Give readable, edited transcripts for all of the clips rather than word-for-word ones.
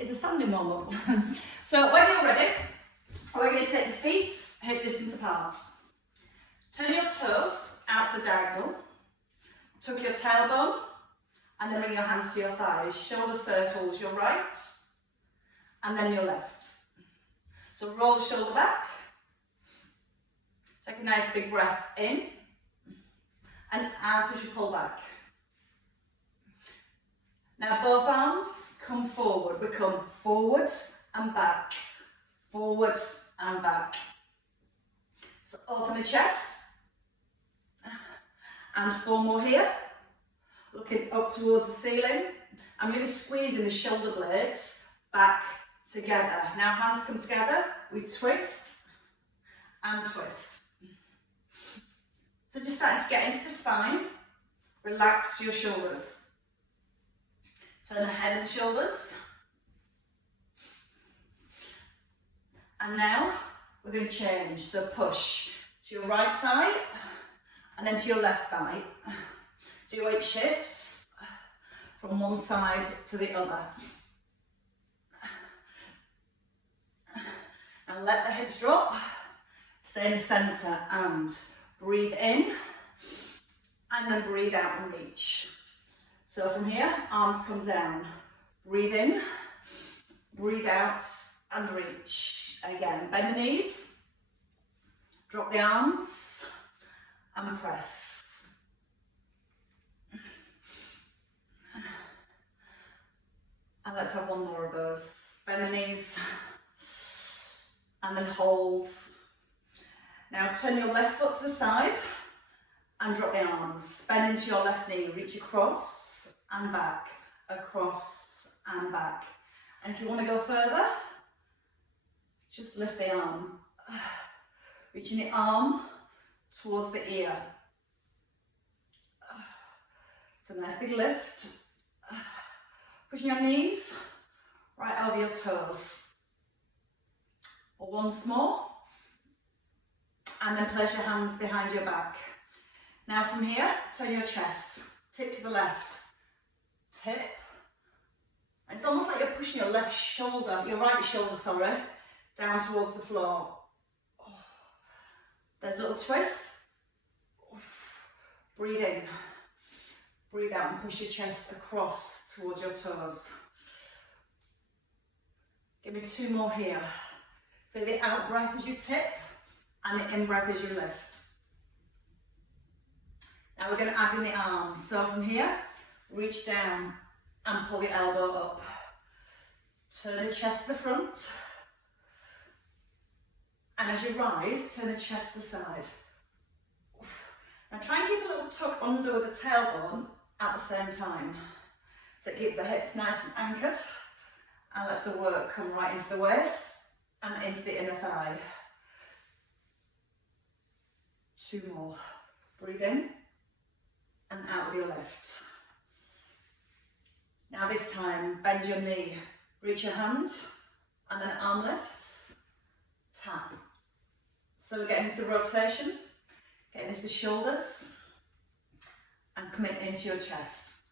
It's a standing warm-up. So when you're ready, we're going to take the feet hip distance apart. Turn your toes out to the diagonal. Tuck your tailbone and then bring your hands to your thighs. Shoulder circles your right and then your left. So roll the shoulder back. Take a nice big breath in and out as you pull back. Now both arms come forward. We come forward and back, forward and back. So open the chest. And 4 more here. Looking up towards the ceiling. I'm really squeezing the shoulder blades back together. Now hands come together. We twist and twist. So just starting to get into the spine. Relax your shoulders. Turn the head and the shoulders. And now we're going to change. So push to your right thigh and then to your left thigh. Do 8 shifts from one side to the other. And let the hips drop. Stay in the centre and breathe in. And then breathe out and reach. So from here, arms come down. Breathe in, breathe out and reach. Again, bend the knees. Drop the arms. And press. And let's have 1 more of those. Bend the knees and then hold. Now turn your left foot to the side and drop the arms. Bend into your left knee, reach across and back, across and back. And if you want to go further, just lift the arm. Reaching the arm towards the ear. It's a nice big lift. Pushing your knees right over your toes. Or once more. And then place your hands behind your back. Now from here, turn your chest. Tip to the left. Tip. And it's almost like you're pushing your left shoulder, your right shoulder, sorry, down towards the floor. There's a little twist. Breathe in. Breathe out and push your chest across towards your toes. Give me 2 more here. Feel the out breath as you tip and the in breath as you lift. Now we're going to add in the arms. So from here, reach down and pull the elbow up. Turn the chest to the front. And as you rise, turn the chest to the side. Now try and keep a little tuck under the tailbone at the same time. So it keeps the hips nice and anchored and lets the work come right into the waist and into the inner thigh. 2 more. Breathe in and out with your lift. Now this time, bend your knee, reach your hand and then arm lifts, tap. So we're getting into the rotation, getting into the shoulders and coming into your chest.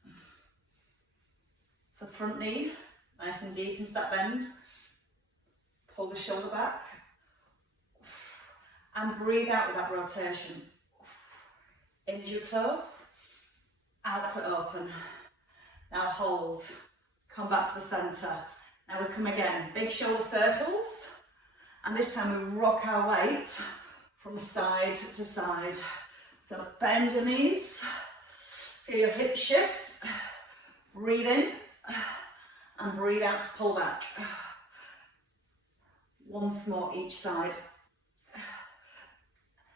So front knee, nice and deep into that bend. Pull the shoulder back and breathe out with that rotation. In as you close, out to open. Now hold, come back to the centre. Now we come again, big shoulder circles. And this time we rock our weight from side to side. So bend your knees, feel your hips shift, breathe in and breathe out to pull back. Once more each side.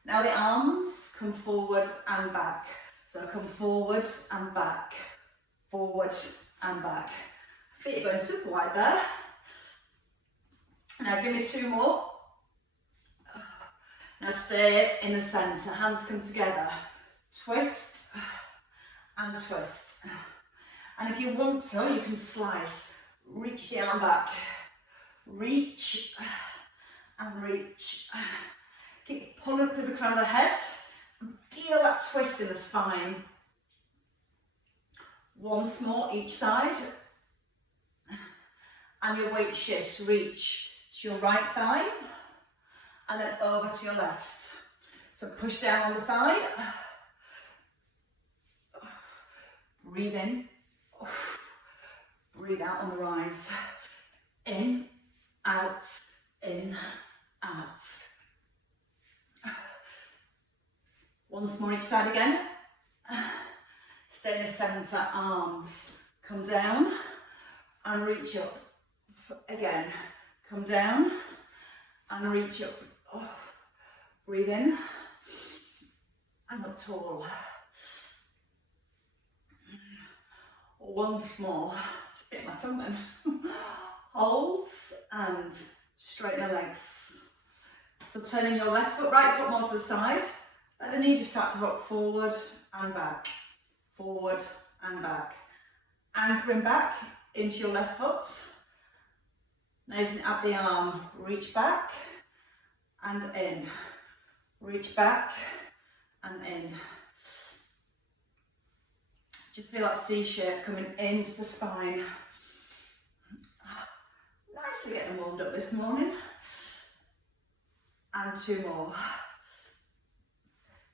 Now the arms come forward and back. So come forward and back, forward and back. Feet are going super wide there. Now give me 2 more. Now stay in the centre, hands come together. Twist and twist. And if you want to, you can slice. Reach the arm back. Reach and reach. Keep pulling up through the crown of the head. And feel that twist in the spine. Once more each side. and your weight shifts, reach to your right thigh and then over to your left. So push down on the thigh, breathe in, breathe out on the rise, in, out, in, out. Once more each side again. Stay in the centre, arms come down and reach up. Again, come down and reach up. Breathe in and up tall. Once more, just bit my tongue then. Holds and straighten the legs. So turning your left foot, right foot more to the side. Let the knee just start to rock forward and back, forward and back. Anchoring back into your left foot. Now you can add the arm, reach back and in. Reach back and in. Just feel that C shape coming into the spine. Nicely getting warmed up this morning. And 2 more.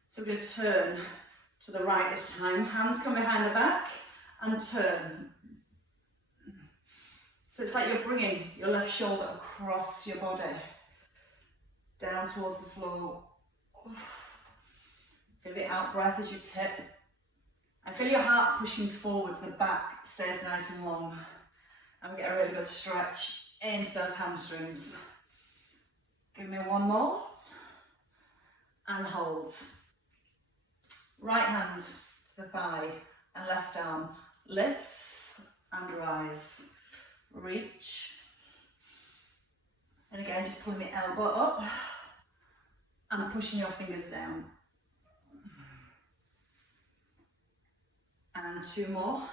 So we're going to turn to the right this time. Hands come behind the back and turn. So it's like you're bringing your left shoulder across your body, down towards the floor. Feel the out breath as you tip. And feel your heart pushing forwards, the back stays nice and long. And we get a really good stretch into those hamstrings. Give me 1 more. And hold. Right hand to the thigh and left arm lifts and rise. Reach. And again, just pulling the elbow up and pushing your fingers down. And 2 more.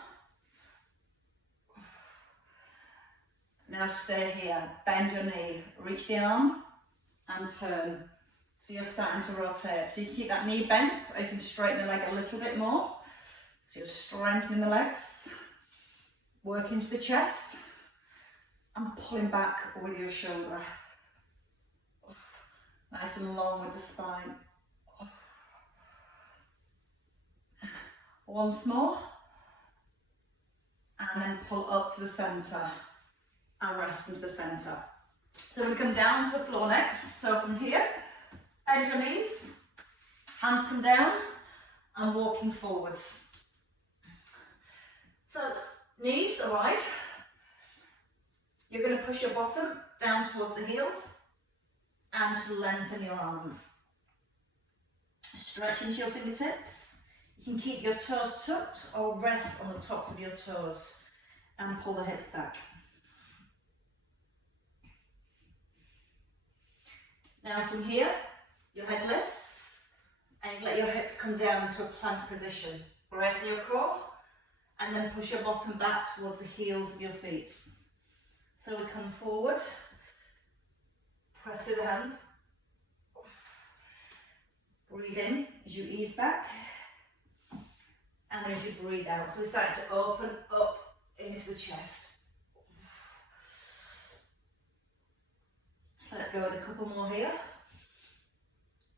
Now stay here, bend your knee, reach the arm and turn. So you're starting to rotate. So you keep that knee bent, or you can straighten the leg a little bit more. So you're strengthening the legs, work into the chest and pulling back with your shoulder. Nice and long with the spine. Once more. And then pull up to the centre and rest into the centre. So we're going to come down to the floor next. So from here, bend your knees, hands come down and walking forwards. So knees are wide. You're going to push your bottom down towards the heels and just lengthen your arms. Stretch into your fingertips. You can keep your toes tucked or rest on the tops of your toes and pull the hips back. Now from here, your head lifts and you let your hips come down into a plank position. Brace your core and then push your bottom back towards the heels of your feet. So we come forward, press through the hands, breathe in as you ease back, and then as you breathe out. So we start to open up into the chest. So let's go with a couple more here.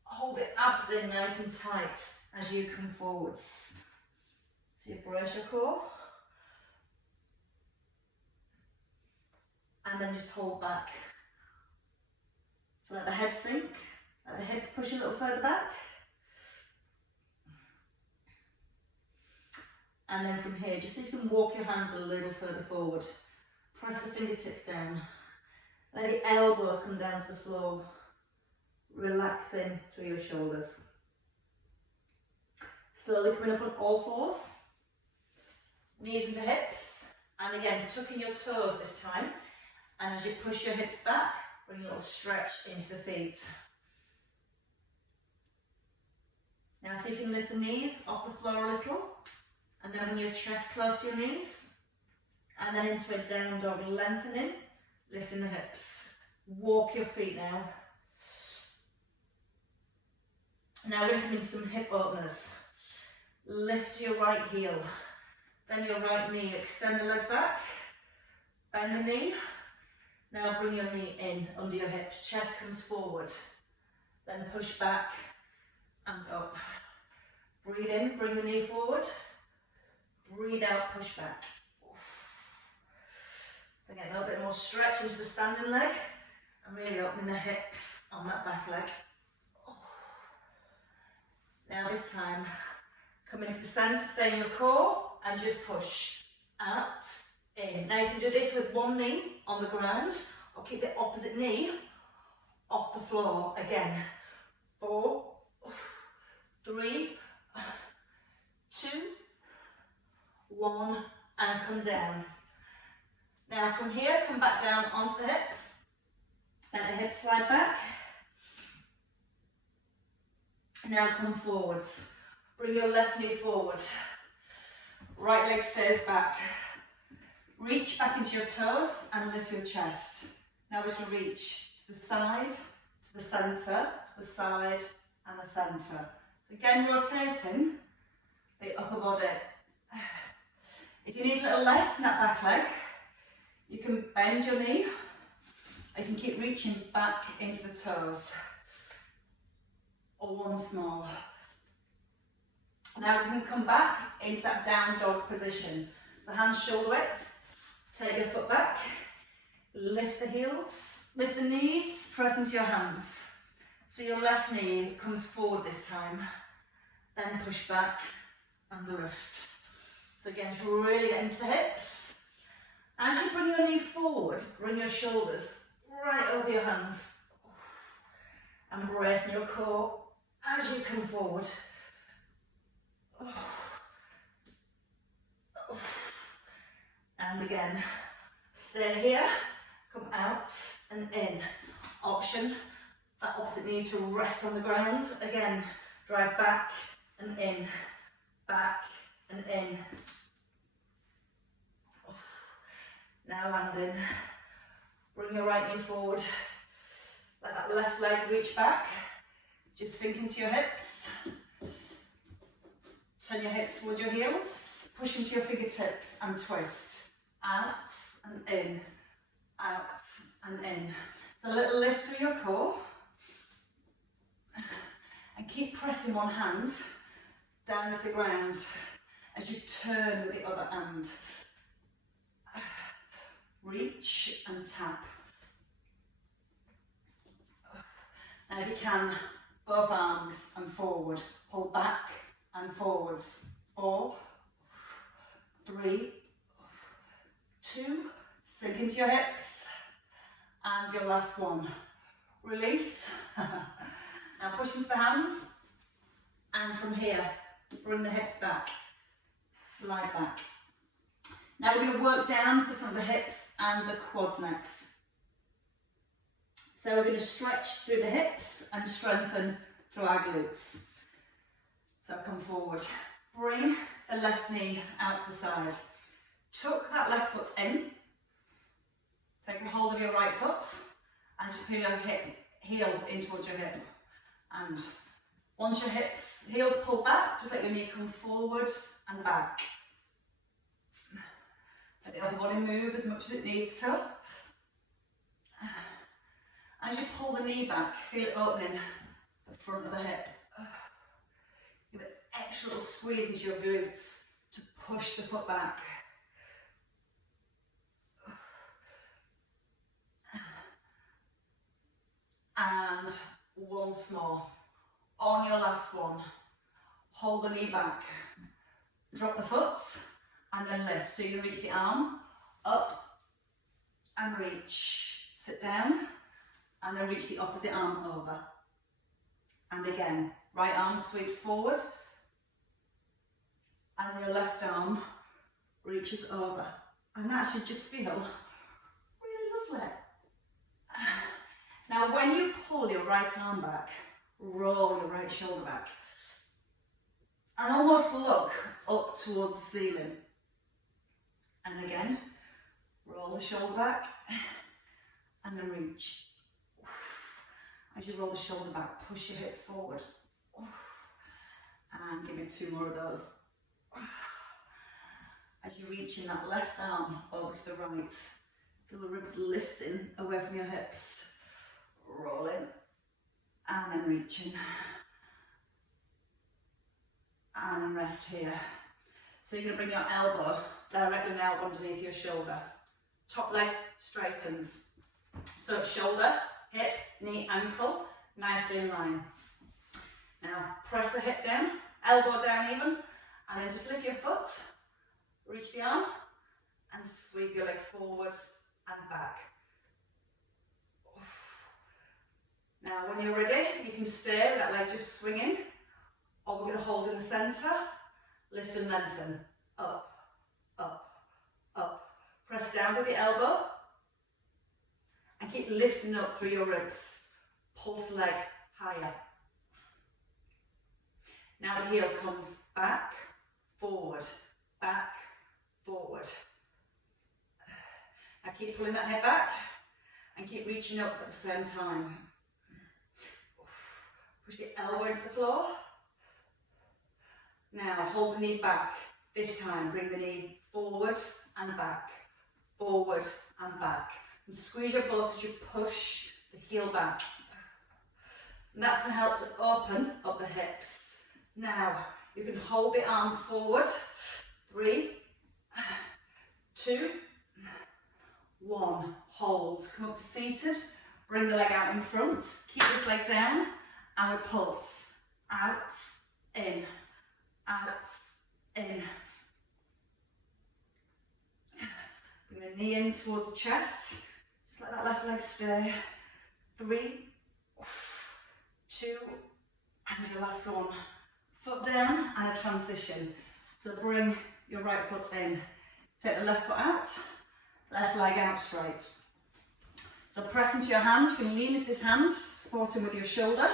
Hold the abs in nice and tight as you come forwards. So you brace your core. And then just hold back. So let the head sink, let the hips push a little further back. And then from here, just see if you can walk your hands a little further forward. Press the fingertips down. Let the elbows come down to the floor. Relaxing through your shoulders. Slowly coming up on all fours. Knees into hips. And again, tucking your toes this time. And as you push your hips back, bring a little stretch into the feet. Now see if you can lift the knees off the floor a little. And then bring your chest close to your knees. And then into a down dog, lengthening, lifting the hips. Walk your feet now. Now we're going to come into some hip openers. Lift your right heel. Bend your right knee, extend the leg back. Bend the knee, Now bring your knee in under your hips, chest comes forward, then push back and up. Breathe in, bring the knee forward, breathe out, push back. So again, a little bit more stretch into the standing leg and really opening the hips on that back leg. Now this time, come into the centre, stay in your core and just push out, in. Now you can do this with one knee on the ground or keep the opposite knee off the floor. Again, 4, 3, 2, 1 and come down. Now from here, come back down onto the hips. Let the hips slide back. Now come forwards. Bring your left knee forward. Right leg stays back. Reach back into your toes and lift your chest. Now we're going to reach to the side, to the centre, to the side and the centre. So again, rotating the upper body. If you need a little less in that back leg, you can bend your knee. You can keep reaching back into the toes. Or once more. Now we can come back into that down dog position. So hands shoulder width. Take your foot back. Lift the heels. Lift the knees. Press into your hands. So your left knee comes forward this time. Then push back and lift. So again, to really get into the hips. As you bring your knee forward, bring your shoulders right over your hands. Embracing your core as you come forward. And again, stay here, come out and in. Option, that opposite knee to rest on the ground. Again, drive back and in, back and in. Now landing. Bring your right knee forward. Let that left leg reach back. Just sink into your hips. Turn your hips towards your heels. Push into your fingertips and twist. Out and in. Out and in. So a little lift through your core. And keep pressing one hand down to the ground as you turn with the other hand. Reach and tap. Now if you can, both arms and forward. Pull back and forwards. 4, 3, 2, sink into your hips. And your last one. Release. Now push into the hands. And from here, bring the hips back. Slide back. Now we're going to work down to the front of the hips and the quads next. So we're going to stretch through the hips and strengthen through our glutes. So come forward. Bring the left knee out to the side. Tuck that left foot in. Take a hold of your right foot and just pull your heel in towards your hip. And once your heels pull back, just let your knee come forward and back. Let the upper body move as much as it needs to. As you pull the knee back, feel it opening the front of the hip. Give it an extra little squeeze into your glutes to push the foot back. And once more. On your last one, hold the knee back. Drop the foot. And then lift, so you reach the arm, up and reach. Sit down, and then reach the opposite arm over. And again, right arm sweeps forward, and your left arm reaches over. And that should just feel really lovely. Now when you pull your right arm back, roll your right shoulder back, and almost look up towards the ceiling. And again, roll the shoulder back and then reach. As you roll the shoulder back, push your hips forward. And give me 2 more of those. As you reach in that left arm over to the right, feel the ribs ribs lifting away from your hips. Rolling and then reaching. And then rest here. So you're going to bring your elbow directly now underneath your shoulder. Top leg straightens. So shoulder, hip, knee, ankle, nicely in line. Now press the hip down, elbow down even, and then just lift your foot, reach the arm, and sweep your leg forward and back. Now when you're ready, you can stay with that leg just swinging, or we're going to hold in the centre, lift and lengthen, up, up, up. Press down with the elbow, and keep lifting up through your ribs. Pulse the leg higher. Now the heel comes back, forward, back, forward. Now keep pulling that head back, and keep reaching up at the same time. Push the elbow into the floor. Now hold the knee back. This time bring the knee forward and back, forward and back. And squeeze your butt as you push the heel back. And that's going to help to open up the hips. Now you can hold the arm forward. 3, 2, 1. Hold. Come up to seated. Bring the leg out in front. Keep this leg down. And we pulse. Out, in, out, in. Bring the knee in towards the chest. Just let that left leg stay. 3, 2, and your last one. Foot down and a transition. So bring your right foot in. Take the left foot out, left leg out straight. So press into your hand. You can lean into this hand, supporting with your shoulder.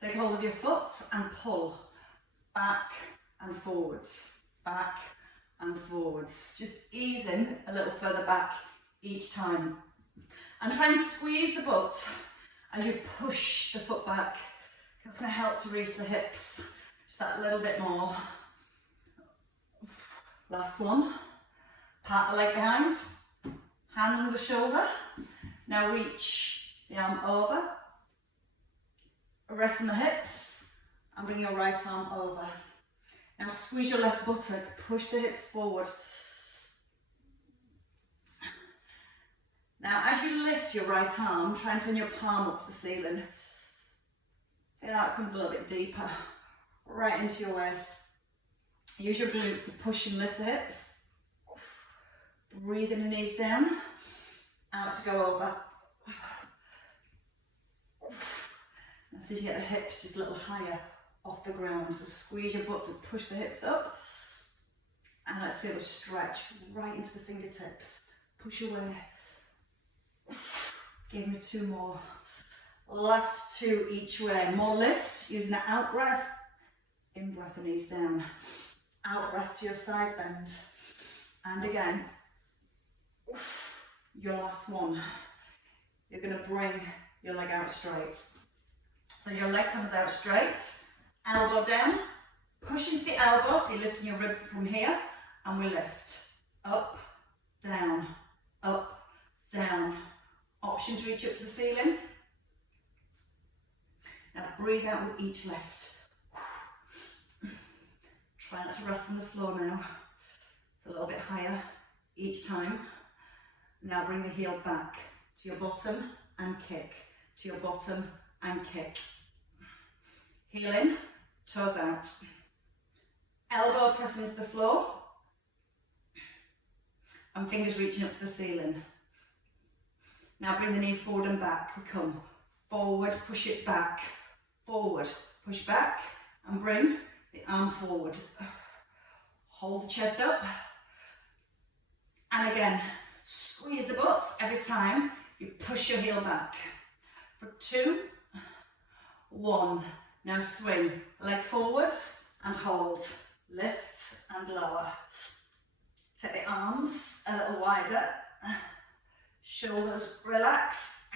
Take hold of your foot and pull back and forwards, back and forwards. Just easing a little further back each time. And try and squeeze the butt as you push the foot back. That's going to help to raise the hips. Just that little bit more. Last one. Part the leg behind. Hand on the shoulder. Now reach the arm over. Rest in the hips. And bring your right arm over. Now squeeze your left buttock. Push the hips forward. Now as you lift your right arm, try and turn your palm up to the ceiling. Feel how it comes a little bit deeper. Right into your waist. Use your glutes to push and lift the hips. Breathing the knees down. Out to go over. Now see if you get the hips just a little higher off the ground. So squeeze your butt to push the hips up. And let's feel a stretch right into the fingertips. Push away. Give me 2 more. Last 2 each way. More lift, using the out breath. In breath, the knees down. Out breath to your side bend. And again. Your last one. You're going to bring your leg out straight. So your leg comes out straight. Elbow down. Push into the elbow, so you're lifting your ribs from here. And we lift. Up, down, up, down. Option to reach up to the ceiling. Now breathe out with each lift. Try not to rest on the floor now. It's a little bit higher each time. Now bring the heel back to your bottom and kick. To your bottom and kick. Heel in, toes out. Elbow pressing into the floor. And fingers reaching up to the ceiling. Now bring the knee forward and back. We come forward, push it back. Forward, push back, and bring the arm forward. Hold the chest up. And again, squeeze the butt every time you push your heel back. For 2, 1. Now swing. Leg forward and hold. Lift and lower. Take the arms a little wider. Shoulders relax.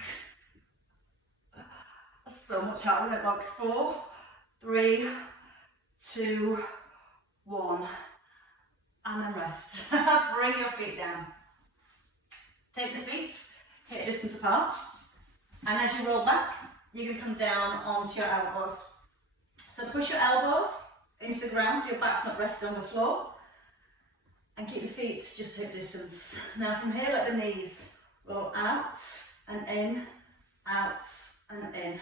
So much harder than box 4, 3, 2, 1. And then rest. Bring your feet down. Take the feet hip distance apart. And as you roll back, you're going to come down onto your elbows. So push your elbows into the ground so your back's not resting on the floor. And keep your feet just hip distance. Now from here, let the knees roll out and in, out and in.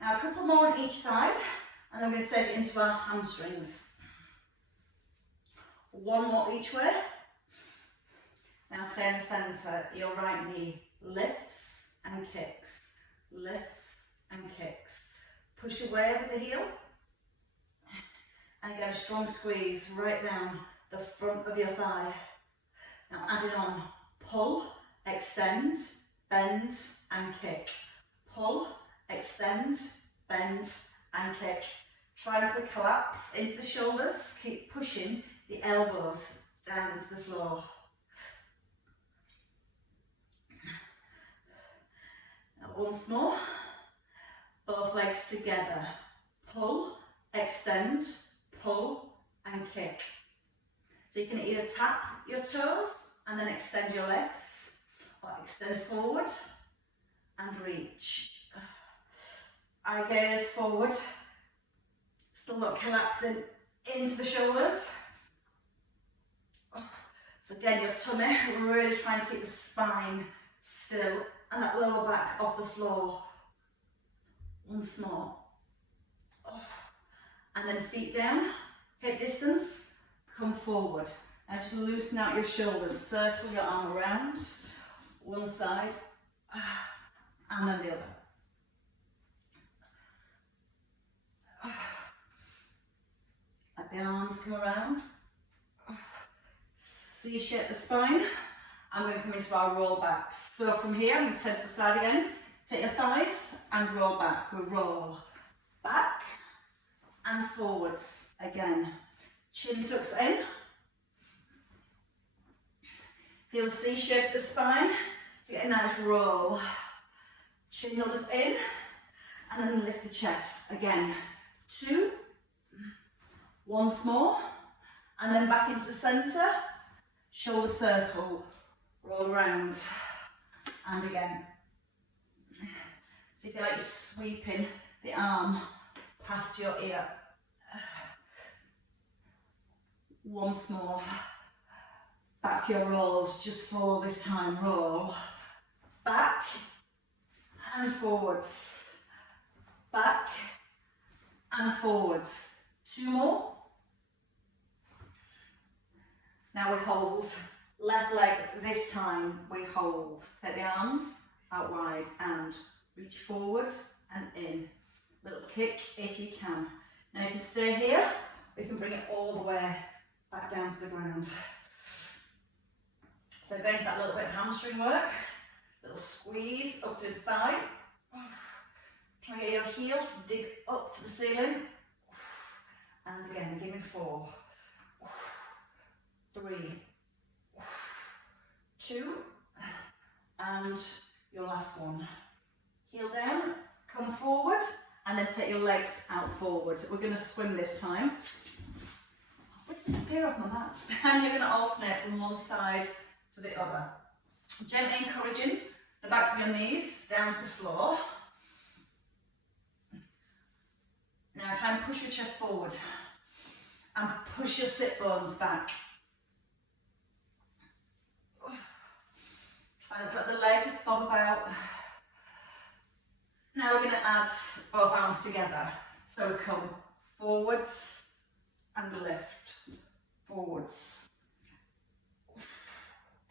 Now a couple more on each side, and I'm going to take it into our hamstrings. One more each way. Now stay in the centre. Your right knee lifts and kicks, lifts and kicks. Push away with the heel. And get a strong squeeze right down the front of your thigh. Now adding on, pull, extend, bend and kick. Pull, extend, bend and kick. Try not to collapse into the shoulders. Keep pushing the elbows down to the floor. Now once more. Both legs together. Pull, extend, pull and kick. So you can either tap your toes and then extend your legs, or extend forward and reach. Eye gaze forward, still not collapsing into the shoulders. So again, your tummy, really trying to keep the spine still and that lower back off the floor. Once more. And then feet down, hip distance, come forward. Now just loosen out your shoulders, circle your arm around, one side, and then the other. Let the arms come around. C-shape the spine. I'm going to come into our roll backs. So from here, I'm going to turn to the side again. Take your thighs and roll back. We roll back and forwards again. Chin tucks in. Feel the C-shape of the spine. So get a nice roll. Chin nodded in. And then lift the chest again. 2. Once more. And then back into the centre. Shoulder circle. Roll around. And again. So you feel like you're sweeping the arm past your ear. Once more. Back to your rolls, just 4 this time. Roll. Back and forwards. Back and forwards. 2 more. Now we hold. Left leg this time we hold. Take the arms out wide and reach forward and in. Little kick if you can. Now you can stay here, we can bring it all the way back down to the ground. So going for that little bit of hamstring work, little squeeze up to the thigh. Try and get your heel to dig up to the ceiling. And again, give me 4, 3, 2, and your last one. Heel down, come forward, and then take your legs out forward. We're going to swim this time. Let's disappear off my mat. And you're going to alternate from one side to the other. Gently encouraging the backs of your knees down to the floor. Now try and push your chest forward and push your sit bones back. Try and let the legs bob about. Now we're going to add both arms together. So come forwards and lift, forwards.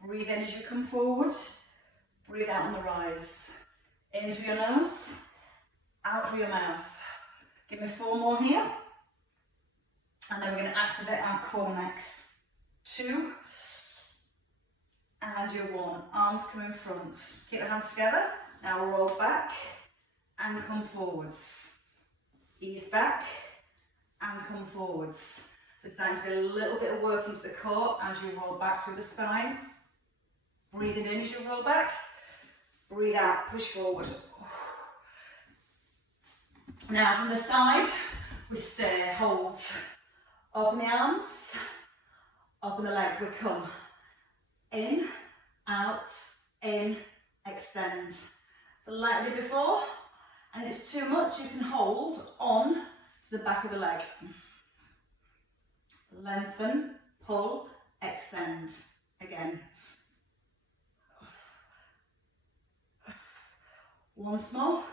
Breathe in as you come forward, breathe out on the rise. In through your nose, out through your mouth. Give me 4 more here. And then we're going to activate our core next. 2, and your 1. Arms come in front. Keep the hands together. Now roll back and come forwards. Ease back and come forwards. So it's starting to be a little bit of work into the core as you roll back through the spine. Breathing in as you roll back. Breathe out, push forward. Now from the side, we stay, hold. Open the arms open the leg, we come in, out, in, extend. So like we did before, and if it's too much, you can hold on to the back of the leg. Lengthen, pull, extend. Again. Once more.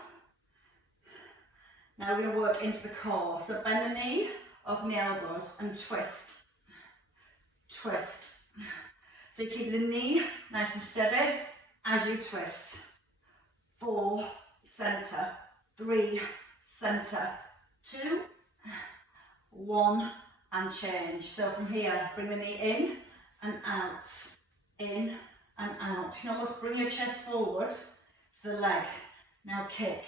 Now we're going to work into the core. So bend the knee, open the elbows and twist. Twist. So you keep the knee nice and steady as you twist. 4, centre, 3, centre, 2, 1 and change. So from here, bring the knee in and out, in and out. You can almost bring your chest forward to the leg. Now kick,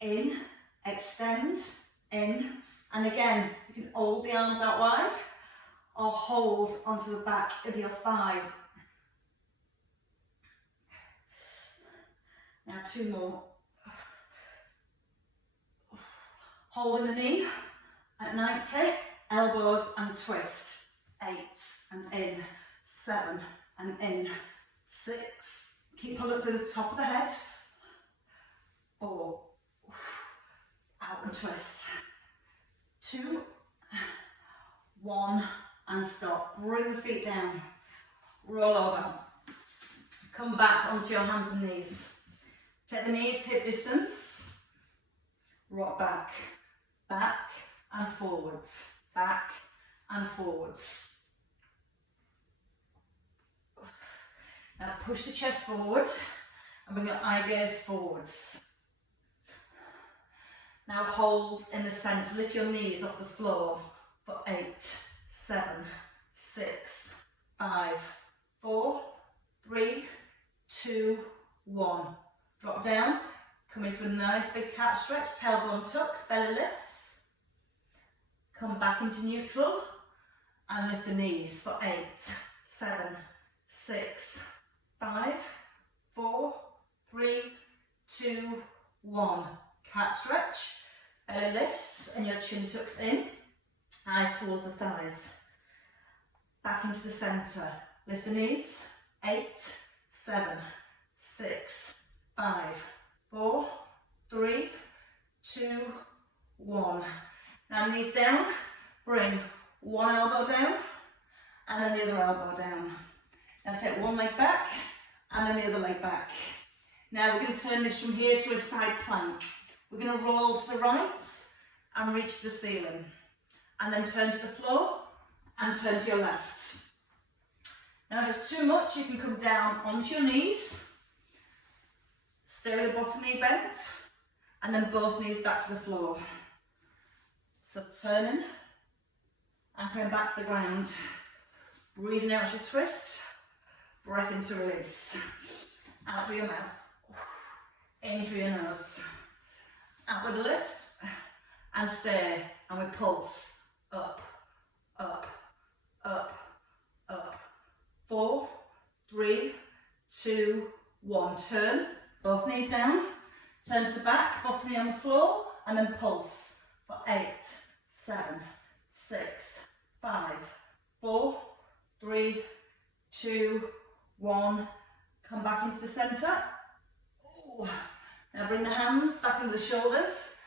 in, extend, in, and again, you can hold the arms out wide or hold onto the back of your thigh. Now 2 more. Holding the knee at 90, elbows and twist. 8 and in, 7 and in, 6. Keep pulling to the top of the head. 4, out and twist. 2, 1 and stop. Bring the feet down. Roll over. Come back onto your hands and knees. Take the knees hip distance. Rock back. Back and forwards. Back and forwards. Now push the chest forward and bring your eye gaze forwards. Now hold in the centre, lift your knees off the floor for 8, 7, 6, 5, 4, 3, 2, 1. Drop down, come into a nice big cat stretch, tailbone tucks, belly lifts. Come back into neutral and lift the knees for 8, 7, 6, 5, 4, 3, 2, 1. Cat stretch, belly lifts and your chin tucks in, eyes towards the thighs. Back into the centre, lift the knees, 8, 7, 6, 5, 4, 3, 2, 1. Now knees down, bring one elbow down and then the other elbow down. Now take one leg back and then the other leg back. Now we're going to turn this from here to a side plank. We're going to roll to the right and reach to the ceiling. And then turn to the floor and turn to your left. Now if it's too much, you can come down onto your knees. Stay with the bottom knee bent. And then both knees back to the floor. So turning and coming back to the ground. Breathing out as you twist. Breath in to release. Out through your mouth. In through your nose. Out with a lift and stay, and we pulse up, up, up, up. 4, 3, 2, 1. Turn, both knees down, turn to the back, bottom knee on the floor, and then pulse for 8, 7, 6, 5, 4, 3, 2, 1. Come back into the centre. Ooh. Now bring the hands back under the shoulders,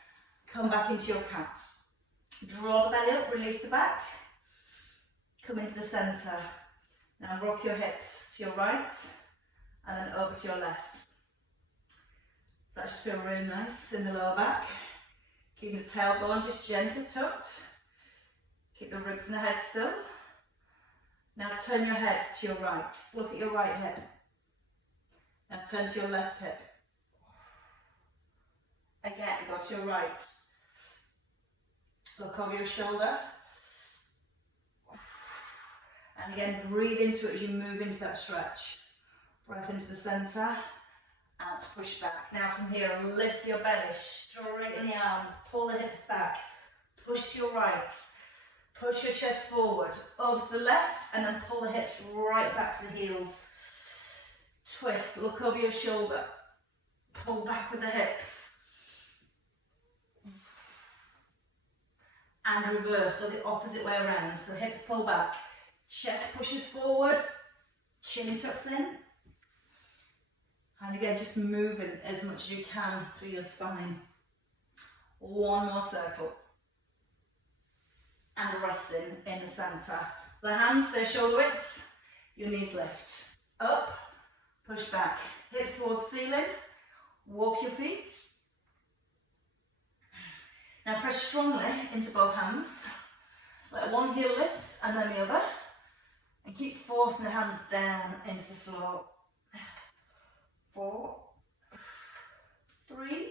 come back into your cat. Draw the belly up, release the back, come into the centre. Now rock your hips to your right and then over to your left. So that should feel really nice in the lower back. Keep the tailbone just gently tucked. Keep the ribs and the head still. Now turn your head to your right. Look at your right hip. Now turn to your left hip. Again, go to your right. Look over your shoulder. And again, breathe into it as you move into that stretch. Breath into the centre. Out to push back. Now from here, lift your belly, straighten the arms, pull the hips back. Push to your right. Push your chest forward. Over to the left, and then pull the hips right back to the heels. Twist, look over your shoulder. Pull back with the hips. And reverse, go the opposite way around. So hips pull back, chest pushes forward, chin tucks in. And again, just moving as much as you can through your spine. One more circle. And resting in the centre. So the hands stay shoulder width, your knees lift. Up, push back, hips towards ceiling, walk your feet. Now press strongly into both hands. Let one heel lift and then the other. And keep forcing the hands down into the floor. 4, 3,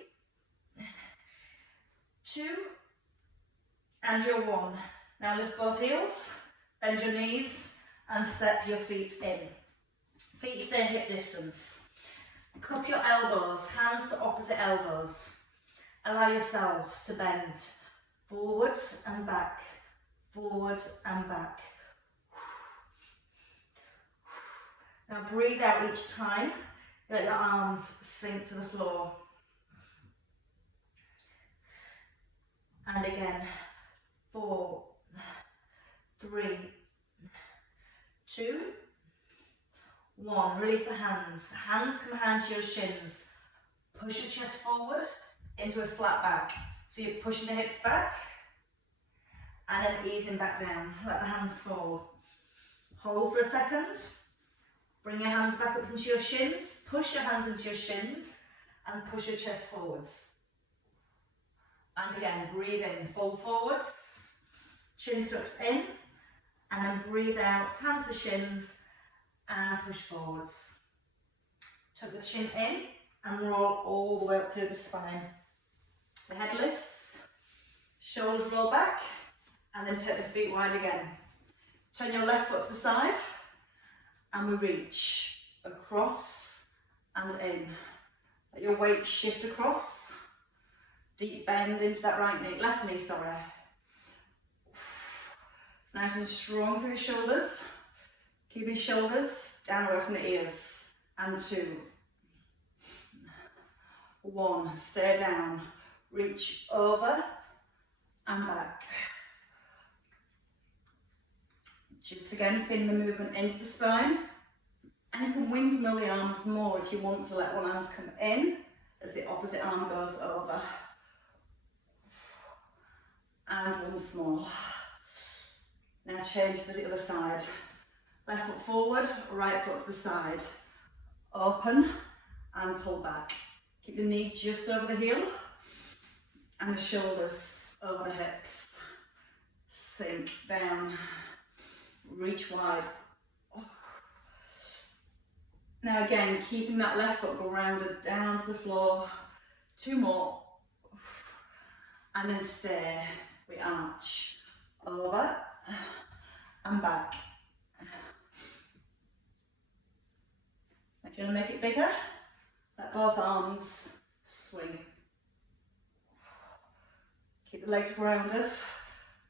2, and your 1. Now lift both heels, bend your knees, and step your feet in. Feet stay hip distance. Cup your elbows, hands to opposite elbows. Allow yourself to bend forward and back, forward and back. Now breathe out each time. Let your arms sink to the floor. And again, 4, 3, 2, 1. Release the hands. Hands come behind to your shins. Push your chest forward into a flat back. So you're pushing the hips back and then easing back down. Let the hands fall. Hold for a second. Bring your hands back up into your shins. Push your hands into your shins and push your chest forwards. And again, breathe in, fold forwards, chin tucks in, and then breathe out, hands to shins, and push forwards. Tuck the chin in and roll all the way up through the spine. The head lifts, shoulders roll back, and then take the feet wide again. Turn your left foot to the side, and we reach across and in. Let your weight shift across. Deep bend into that right knee, left knee, sorry. It's nice and strong through the shoulders. Keep your shoulders down away from the ears. And 2. 1, stay down. Reach over and back. Just again, feeling the movement into the spine. And you can windmill the arms more if you want to let one hand come in as the opposite arm goes over. And once more. Now change to the other side. Left foot forward, right foot to the side. Open and pull back. Keep the knee just over the heel and the shoulders over the hips. Sink down. Reach wide. Now again, keeping that left foot grounded down to the floor. 2 more. And then stay. We arch. Over and back. If you want to make it bigger, let both arms swing. Keep the legs grounded.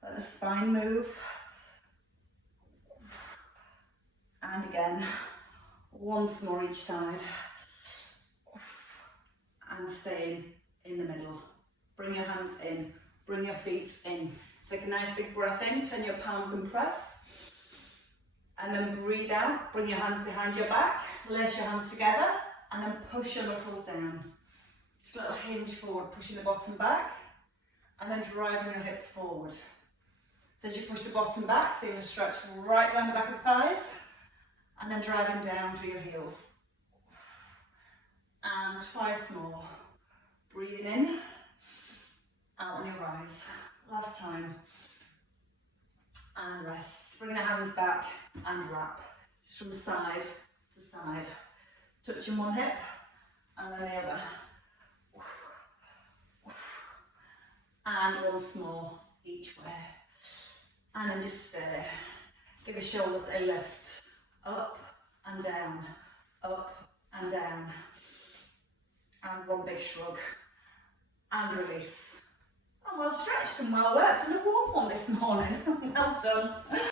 Let the spine move. And again, once more each side. And stay in the middle. Bring your hands in. Bring your feet in. Take a nice big breath in. Turn your palms and press. And then breathe out. Bring your hands behind your back. Lace your hands together. And then push your knuckles down. Just a little hinge forward, pushing the bottom back. And then driving your hips forward. So as you push the bottom back, feel a stretch right down the back of the thighs. And then driving down through your heels. And twice more. Breathing in. Out on your rise. Last time. And rest. Bring the hands back and wrap. Just from side to side. Touching one hip and then the other. And once more each way. And then just stay. Give the shoulders a lift. Up and down. Up and down. And one big shrug. And release. And well stretched and well worked and a warm one this morning. Well done.